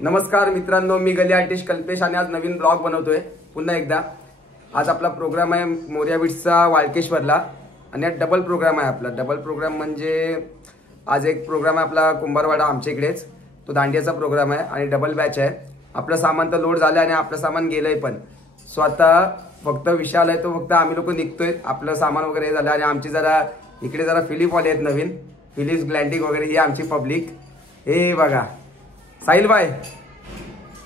नमस्कार मित्रांनो, मी गली आर्टिस्ट कल्पेश आणि आज नवीन ब्लॉग बनवतोय पुन्हा एकदा। आज आपला प्रोग्राम आहे मोरया बीट्सचा वाळकेश्वरला आणि हा डबल प्रोग्राम आहे आपला। डबल प्रोग्राम म्हणजे आज एक प्रोग्राम आहे आपला कुंभारवाडा आमच्या इकडेच, तो दांडियाचा प्रोग्राम आहे आणि डबल बॅच आहे। आपलं सामान तर लोड झालं आणि आपलं सामान गेलंय पण। सो आता फक्त विशाल आहे, तो फक्त आम्ही लोक निघतोय, आपलं सामान वगैरे झालं आणि आमची जरा इकडे जरा फिलिप वाले आहेत नवीन, फिलिप्स ग्लॅन्टिक वगैरे, ही आमची पब्लिक। हे बघा साहिल भाई,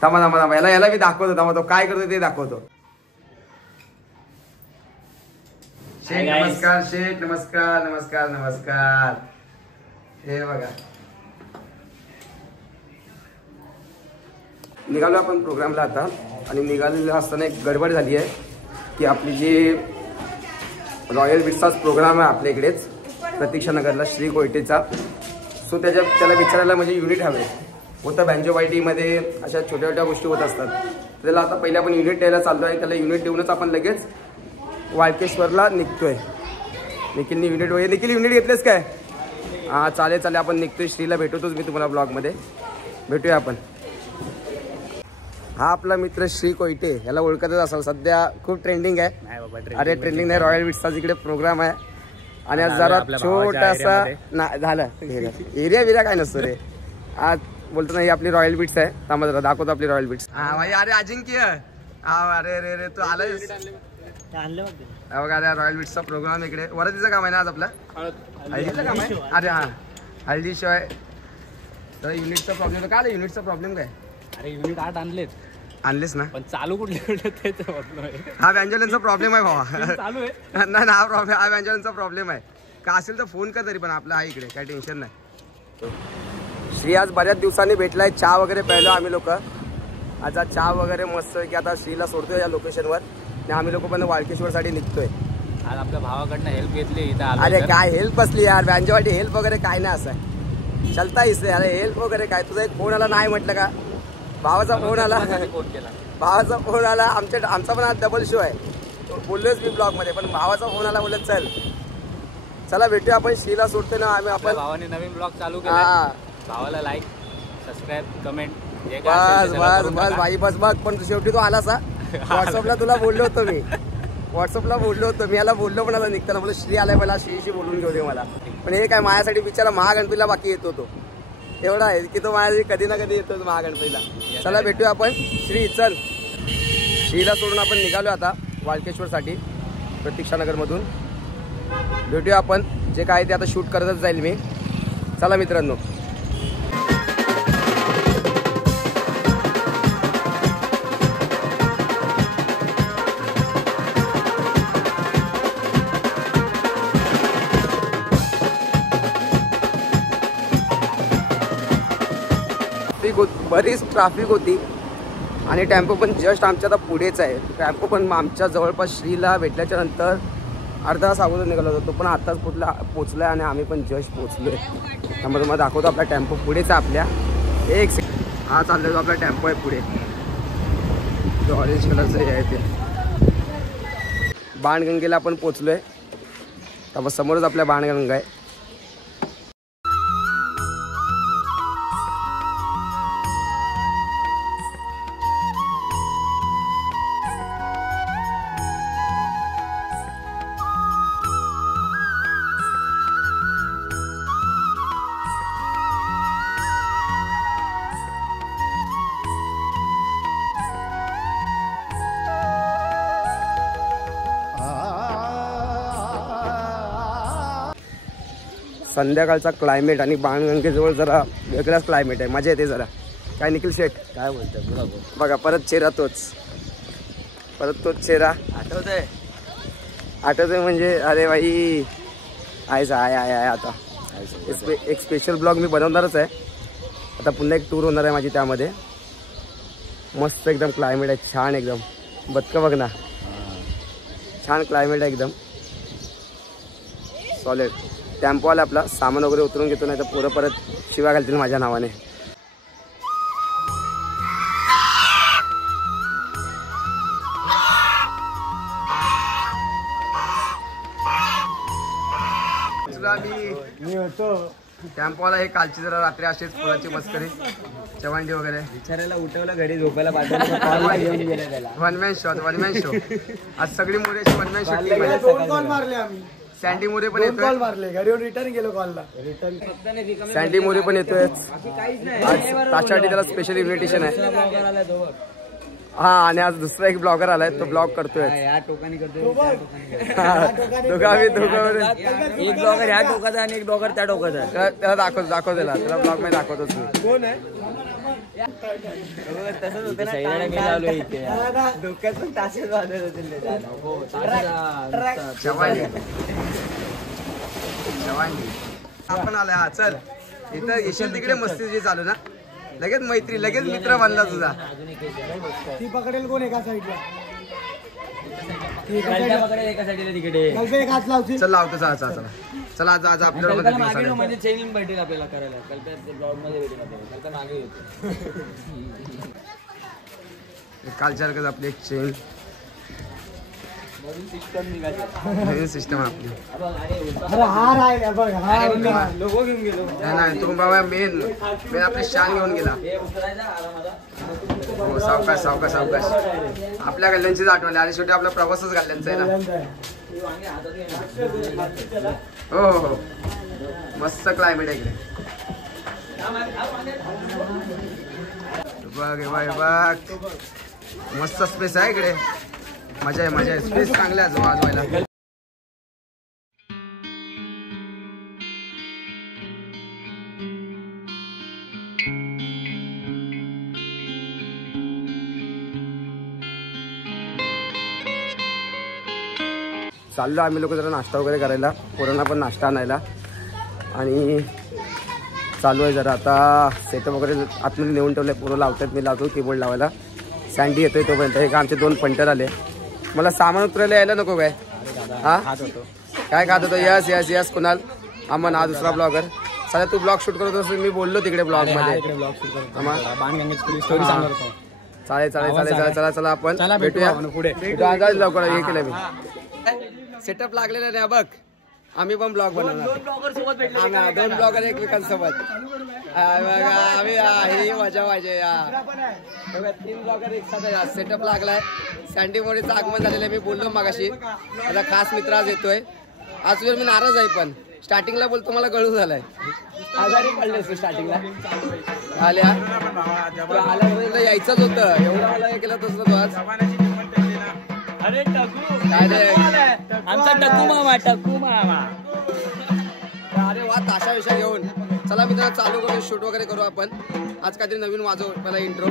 थांबा थांबा थांबा, याला मी दाखवतो, थांबा तो काय करतो ते दाखवतो। शेठ नमस्कार, शेठ नमस्कार नमस्कार नमस्कार। हे बघा निघालो आपण प्रोग्रामला आता, आणि निघालेलं असताना एक गडबड झाली आहे की आपली जी रॉयल बीट्सचाच प्रोग्राम आहे आपल्या इकडेच प्रतीक्षा नगरला श्री कोयटेचा। सो त्याला विचारायला म्हणजे युनिट हवे होतं। बँजो बायटीमध्ये अशा छोट्या छोट्या गोष्टी होत असतात, त्याला आता पहिले आपण युनिट द्यायला चाललो आहे। त्याला युनिट देऊनच आपण लगेच वाळकेश्वरला निघतोय। निखिलनी युनिट वगैरे, निखिल युनिट घेतलेस काय? हां चालेल चालेल, आपण निघतोय। श्रीला भेटतोच मी तुम्हाला ब्लॉगमध्ये, भेटूया आपण। हा आपला मित्र श्री कोयटे, याला ओळखतच असाल, सध्या खूप ट्रेंडिंग आहे। अरे ट्रेंडिंग नाही, रॉयल बीट्सचा इकडे प्रोग्राम आहे आणि आज जरा छोटासा झालं एरिया बिरिया काय नसतो रे। आज बोलतो नाही आपली रॉयल बीट्स आहे, थांबा जरा दाखवतो आपली रॉयल बीट्स। हा भाई, अरे अजिंक्य, हा अरे रे रे तू आलायस बघा। अरे रॉयल बीट्सचा प्रोग्राम इकडे, वरतीचं काम आहे ना आज आपला, हळदीचं काम आहे। अरे हा हळदीशिवाय तर युनिटचा प्रॉब्लेम काय? युनिटचा प्रॉब्लेम काय? अरे युनिट 8 आणलेस ना, पण चालू कुठले हा व्हॅन्जोलिनचा प्रॉब्लेम आहे भावा, चालू आहे नाही ना, हा प्रॉब्लेम हा व्हॅन्जोलिनचा प्रॉब्लेम आहे। का असेल तर फोन कर तरी, पण आपला हा इकडे काय टेन्शन नाही। श्री आज बऱ्याच दिवसांनी भेटलाय, चहा वगैरे प्यायलो आम्ही लोक। आज चहा वगैरे मस्त की आता श्रीला सोडतोय या लोकेशनवर आणि आम्ही लोक पण वाळकेश्वरसाठी निघतोय। आज आपल्या भावाकडनं हेल्प घेतली इथं। अरे काय हेल्प बसली यार, व्हॅन्जोवाटी हेल्प वगैरे काय नाही, असं चलता इसले। अरे हेल्प वगैरे काय, तुझा एक फोन आला नाही म्हटलं का? भावाचा फोन आला, फोन केला, भावाचा फोन आला। आमचा पण आज डबल शो आहे, बोललोच मी ब्लॉगमध्ये, पण भावाचा फोन आला, बोलत चल चला भेटूया आपण। श्रीला सोडतोय ना आम्ही, आपण भावाने नवीन ब्लॉग चालू केला। भावाला लाईक सबस्क्राईब कमेंट बस बस बस भाई बस बस। पण शेवटी तो आला सा, व्हॉट्सअपला तुला बोललो होतो मी, व्हॉट्सअपला बोललो होतो मी, याला बोललो पण आला निघताना, बोललो श्री आलाय, मला श्रीशी बोलून घेऊ दे मला। पण हे काय माझ्यासाठी बिचारा महागणपतीला बाकी येतो तो, एवढा आहे की तो माझ्यासाठी कधी ना कधी येतो महागणपतीला। चला भेटूया आपण। श्री चल, श्रीला सोडून आपण निघालो आता वाळकेश्वरसाठी प्रतीक्षा नगरमधून। भेटूया आपण, जे काय ते आता शूट करतच जाईल मी। चला मित्रांनो, बरीच ट्रॅफिक होती आणि टेम्पो पण जस्ट आमच्या आता पुढेच आहे। टेम्पो पण आमच्या जवळपास श्रीला भेटल्याच्या नंतर अर्धा तास अगोदर निघाला होता, तो पण आत्ताच पोचला आणि आम्ही पण जस्ट पोचलोय। त्यामुळे तुम्हाला दाखवतो, आपला टेम्पो पुढेच आहे आपल्या। एक सेकंड, हा चाललेलो आपला टेम्पो आहे पुढे, जो ऑरेंज कलरचं हे आहे ते। बाणगंगेला आपण पोचलोय, त्यामुळे समोरच आपल्या बाणगंगा आहे। संध्याकाळचा क्लायमेट आणि बाणगंगेजवळ जरा वेगळाच क्लायमेट आहे, मजा येते जरा। काय निखिल शेठ काय बोलतोय? बघा परत चेहरा तोच, परत तोच चेहरा आठवतोय म्हणजे अरे भाई आहेच आहे आता। एक स्पेशल ब्लॉग मी बनवणारच आहे आता, पुन्हा एक टूर होणार आहे माझी त्यामध्ये। मस्त एकदम क्लायमेट आहे, छान एकदम. बदकं बघ ना, छान क्लायमेट आहे एकदम सॉलिड. टेम्पो आला आपला, सामान वगैरे उतरून घेतो, नाही तर पोरं परत शिवा घालतील माझ्या नावाने. मी होतो टेम्पोला हे कालची जरा रात्री असेच फुलाची मस्करी चव्हाणजी वगैरे बिचाऱ्याला उठवलं घरी झोपायला पाठवलं. One man show. आज सगळी मोरेची वन मॅन शो टीम आहे. दोन कॉल मारले आम्ही. सँडी मोरे पण दोन कॉल येतोय. मारले, घरी येऊन रिटर्न गेलो कॉलला. रिटर्न सँडी मोरे पण येतोय आज. त्यासाठी त्याला स्पेशल इन्व्हिटेशन आहे. हा, आणि आज दुसरा एक ब्लॉगर आलाय, तो ब्लॉग करतोय. या टोकानी करतोय दोघं एक ब्लॉगर ह्या टोकाचा आणि एक ब्लॉगर त्या टोकाचा. त्याला दाखव त्याला ब्लॉग मध्ये दाखवतोच मी. कोण आहे? तसंच होतं ना, मी लावलो इथे डोक्यात पण तासेच वाजत होते. चव्हाणजी आपण आलाय. हा चल, इथं येशील तिकडे मस्ती चालू ना, लगेच मैत्री, लगेच मित्र बनला तुझा. ती पकडेल कोण एका साईडला? एका साईडला तिकडे एक हात लावची. चल लावतो. चला आज आपल्याला म्हणजे चेनिंग भेटेल आपल्याला करायला. कल्प्या ब्लॉग मध्ये भेटेल आपल्याला. कल्प्या मागे येतो. कालच्या आपली एक चेन नवीन सिस्टम आपली. अरे हार आहे बघ, हा लोगो घेऊन गेलो. नाही तो बाबा मेन आपली शान घेऊन गेला. हो, सावकाश. आपल्या गल्ल्यांचीच आठवण आणि शेवटी आपला प्रवासच गल्ल्यांचा आहे ना. हो, मस्त क्लायमेट आहे इकडे. बघ मस्त स्पेस आहे इकडे. मजा आहे. स्पेस चांगला आहे वाजवायला. चाललो आम्ही लोक जरा नाश्ता वगैरे करायला, पोरांना पण नाश्ता आणायला. आणि चालू आहे जरा आता सेटअप वगैरे आतमध्ये नेऊन ठेवलं. पोरं लावतात, मी लावतो कीबोर्ड लावायला. सँडी येतोय तोपर्यंत. हे का आमचे 2 पंटर आले. मला सामान उतरायला यायला नको काय? हा, काय खात होतो? यस कुणाल अमन, हा दुसरा ब्लॉगर. सध्या तू ब्लॉग शूट करत असतो, मी बोललो तिकडे ब्लॉग मध्ये. चालेल चला आपण भेटूया पुढे. लवकर हे केलं मी. सेटअप लागलेला नाही बघ. आम्ही पण ब्लॉग बनवणार. 2 ब्लॉगर एकमेकांसोबत. आम्ही मजा पाहिजे यार. 3 ब्लॉगर एक साथ. सेटअप लागलाय. सँडी मोरेचं आगमन झालेलं आहे. मी बोललो मगाशी त्याला खास मित्र आज येतोय. आज मी नाराज आहे, पण स्टार्टिंगला बोलतो मला गळू झालाय. आजारी पडले स्टार्टिंगला. आल्या यायचंच होतं, एवढं मला हे केलं तसं तो आज. अरे आमचा टकू मामा. अरे वा, ताशा विषय घेऊन चला मी त्याला चालू करू, शूट वगैरे करू आपण. आज काहीतरी नवीन वाजव मला इंट्रो.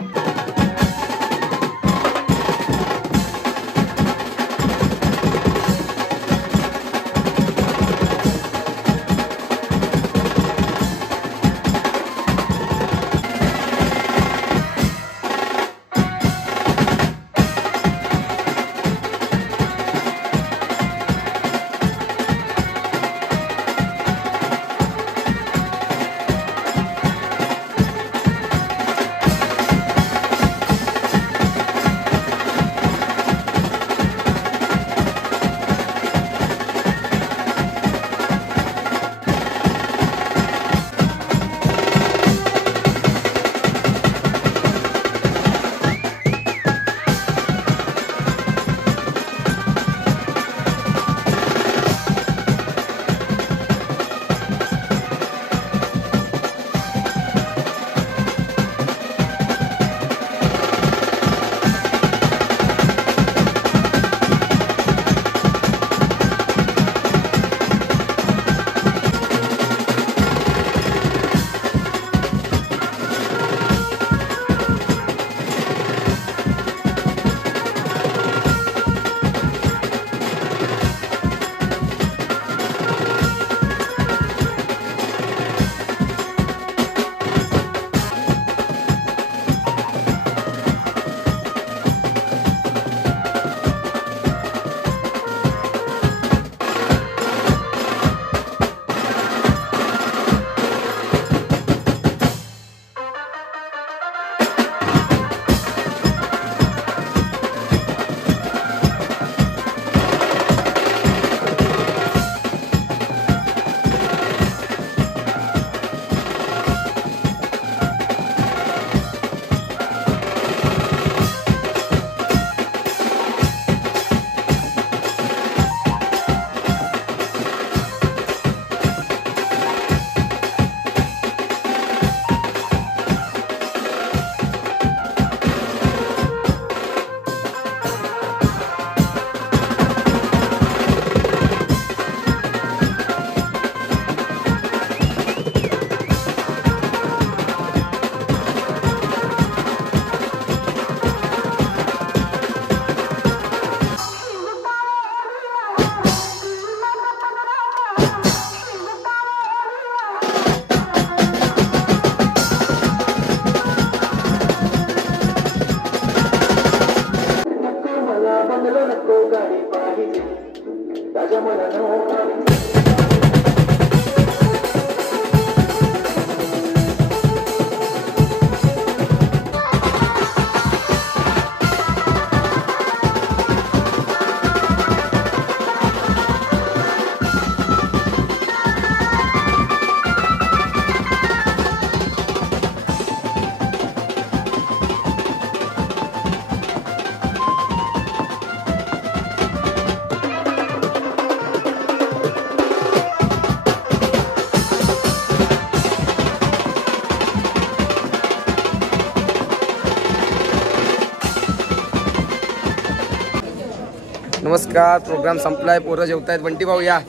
नमस्कार. प्रोग्राम संपलाय, पोरं जेवतायत. बंटी भाऊ या.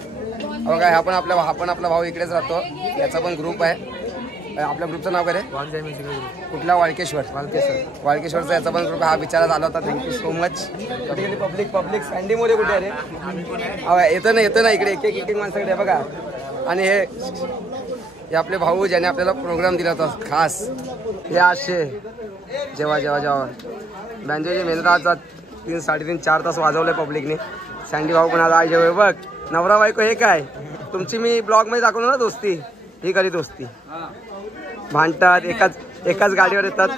बघा हा पण आपला भाऊ इकडेच राहतो. याचा पण ग्रुप आहे. आपल्या ग्रुपचं नाव काय रे? कुठला? वाळकेश्वरचा याचा पण ग्रुप. हा विचारात आला होता. Thank you so much. Public sandy More कुठे आहे रे? येतं ना इकडे एक माणसाकडे बघा. आणि हे आपले भाऊ ज्याने आपल्याला प्रोग्राम दिला होता खास. हे असे जेव्हा बँजोची मेहनत आज 3-3.5-4 तास वाजवले पब्लिकने. सँडी भाऊ पण आज आहे जेव्हा बघ. नवरा बायको हे काय तुमची मी ब्लॉग मध्ये दाखवलं ना दोस्ती. ही खरी दोस्ती. भांडतात एकाच गाडीवर येतात.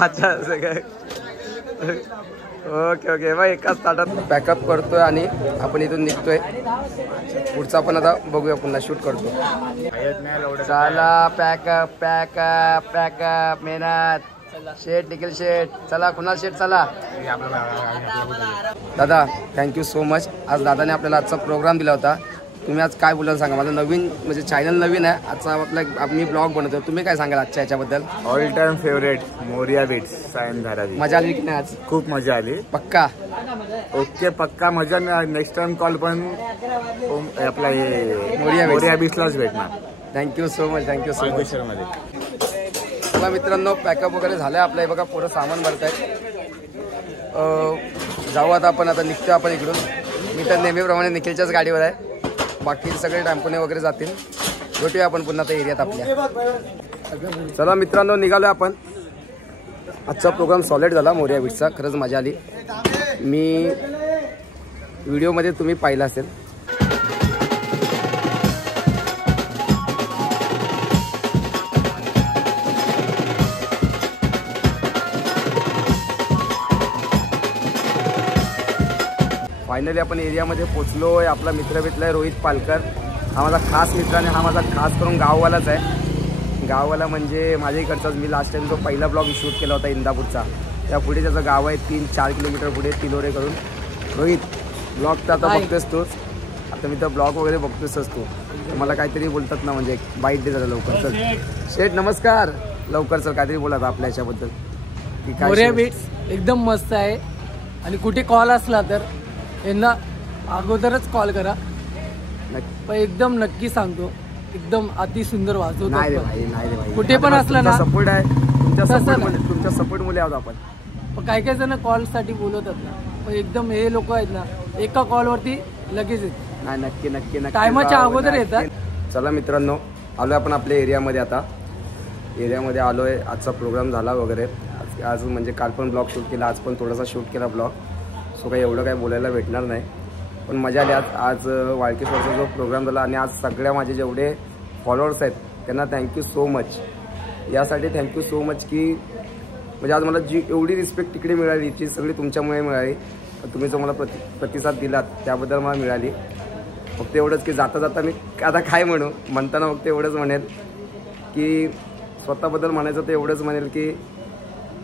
अच्छा असं काय. ओके बघ एकाच ताटात पॅकअप करतोय आणि आपण इथून निघतोय. पुढचा पण आता बघूया, पुन्हा शूट करतो. चला पॅकअप मेहनत. शेट निखिल शेट चला. कुणाल शेट चला. दादा थँक्यू सो मच. आज दादाने आपल्याला आजचा प्रोग्राम दिला होता. तुम्ही आज काय बोलाल सांगा. माझं नवीन म्हणजे चॅनल नवीन आहे. आजचा मी ब्लॉग बनवतो. तुम्ही काय सांगाल आजच्या याच्याबद्दल? All time favourite Morya beats Sion Dharavi. मजा आली की नाही आज? खूप मजा आली. पक्का? ओके पक्का मजा. नेक्स्ट टाइम कॉल पण आपला मोरिया बीट्सलाच भेटणार. Thank you so much. मध्ये चला मित्रांनो, पॅकअप वगैरे झालं आहे आपलं. हे बघा पोरं सामान भरत आहेत. जाऊ आता आपण. आता निघतो आपण इकडून. मी तर नेहमीप्रमाणे निखिलच्याच गाडीवर आहे. बाकी सगळे टॅम्पोने वगैरे जातील. भेटूया आपण पुन्हा त्या एरियात आपल्या. चला मित्रांनो निघालो आपण. आजचा प्रोग्राम सॉलिड झाला मोरिया बीट्सचा. खरंच मजा आली. मी व्हिडिओमध्ये तुम्ही पाहिलं असेल. फायनली आपण एरियामध्ये पोचलो आहे. आपला मित्र भेटला आहे रोहित पालकर. हा माझा खास मित्र आणि हा माझा खास करून गाववालाच आहे. गाववाला म्हणजे माझ्या इकडचाच. मी लास्ट टाइम जो पहिला ब्लॉग शूट केला होता इंदापूरचा, त्या पुढे त्याचं गाव आहे 3-4 किलोमीटर पुढे तिलोरे करून. रोहित ब्लॉग तर आता बघतोस तूच. आता मी तर ब्लॉग वगैरे बघतोसच तू. मला काहीतरी बोलतात ना, म्हणजे बाईट दे जरा लवकर. चल शेठ नमस्कार. लवकर चल काहीतरी बोला आपल्या याच्याबद्दल. मोरिया बीट्स एकदम मस्त आहे. आणि कुठे कॉल असला तर यांना अगोदरच कॉल करा. पण एकदम नक्की सांगतो, एकदम अति सुंदर वाजवतो. नाही रे भाई कुठे पण असलं ना सपोर्ट आहे. तुमच्या सपोर्ट मुले आहोत आपण. पण काही जण कॉल साठी बोलवतात ना, पण एकदम हे लोक आहेत ना एका कॉलवरती लगेच येतात. नाही नक्की टायमाच्या अगोदर येतात. चला मित्रांनो आलोय आपण आपल्या एरियामध्ये. आता एरियामध्ये आलोय. आजचा प्रोग्राम झाला वगैरे. आज म्हणजे काल पण ब्लॉग शूट केला, आज पण थोडासा शूट केला ब्लॉग. सो काही एवढं काही बोलायला भेटणार नाही, पण मजा आली. आज वाळकेश्वरचा जो प्रोग्राम झाला आणि आज सगळ्या माझे जेवढे फॉलोअर्स आहेत त्यांना थँक्यू सो मच. यासाठी थँक्यू सो मच की म्हणजे आज मला जी एवढी रिस्पेक्ट तिकडे मिळाली ती सगळी तुमच्यामुळे मिळाली. तुम्ही जो मला प्रतिसाद दिलात त्याबद्दल मला मिळाली. फक्त एवढंच की जाता मी आता काय म्हणताना फक्त एवढंच म्हणेल की स्वतःबद्दल म्हणायचं तर एवढंच म्हणेल की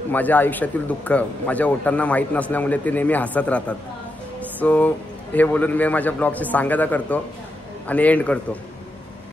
माझ्या आयुष्यातील दुःख माझ्या ओठांना माहीत नसल्यामुळे ते नेहमी हसत राहतात. सो हे बोलून मी माझ्या ब्लॉगची सांगता करतो आणि एंड करतो.